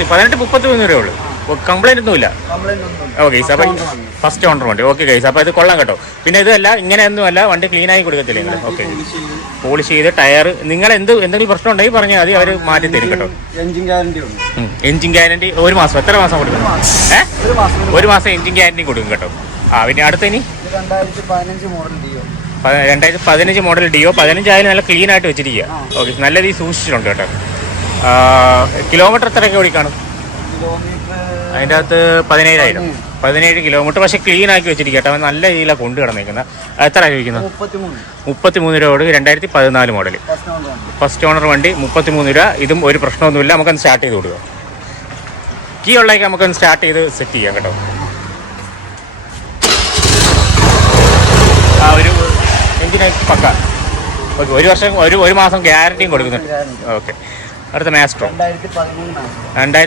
18-33 രൂപ ഉള്ളൂ. കംപ്ലൈന്റ് ഒന്നുമില്ല. ഓക്കെ ഗൈസ്, അപ്പം ഫസ്റ്റ് ഓണർ വണ്ടി. ഓക്കെ ഗൈസ്, അപ്പോൾ ഇത് കൊള്ളാം കേട്ടോ. പിന്നെ ഇതല്ല, ഇങ്ങനെയൊന്നുമല്ല, വണ്ടി ക്ലീൻ ആയി കൊടുക്കത്തില്ല നിങ്ങൾ. ഓക്കെ, പോളിഷ് ചെയ്ത് ടയർ നിങ്ങൾ എന്തെങ്കിലും പ്രശ്നം ഉണ്ടെങ്കിൽ പറഞ്ഞാൽ മതി, അവർ മാറ്റി തരും കേട്ടോ. എഞ്ചിൻ ഗ്യാരണ്ടി 1 മാസം. എത്ര മാസം കൊടുക്കണം? 1 മാസം എഞ്ചിൻ ഗ്യാരണ്ടി കൊടുക്കും കേട്ടോ. പിന്നെ അടുത്തനി 2015 മോഡൽ ഡിയോ. 15 ആയാലും നല്ല ക്ലീൻ ആയിട്ട് വെച്ചിരിക്കുക. ഓക്കെ, നല്ല രീതിയിൽ സൂക്ഷിച്ചിട്ടുണ്ട് കേട്ടോ. കിലോമീറ്റർ എത്രയൊക്കെ ഓടിക്കാണും? അതിൻ്റെ അകത്ത് 17 കിലോമീറ്റർ. പക്ഷേ ക്ലീൻ ആക്കി വെച്ചിരിക്കുക കേട്ടോ. നല്ല രീതിയിലാണ് കൊണ്ടു കിടന്നേക്കുന്നത്. എത്ര ചോദിക്കുന്നത്? 33 രൂപ. 2014 മോഡൽ ഫസ്റ്റ് ഓണർ വണ്ടി. 33 രൂപ. ഇതും ഒരു പ്രശ്നമൊന്നുമില്ല. നമുക്കൊന്ന് സ്റ്റാർട്ട് ചെയ്ത് കൊടുക്കുക. കീ ഉള്ളതൊക്കെ നമുക്കൊന്ന് സ്റ്റാർട്ട് ചെയ്ത് സെറ്റ് ചെയ്യാം കേട്ടോ. ഒരു എഞ്ചിനൊക്കെ പക്ക. ഓക്കെ, 1 വർഷം 1 മാസം ഗ്യാരണ്ടിയും കൊടുക്കുന്നുണ്ട്. ഓക്കെ, അടുത്ത മാസ്ട്രോ 2013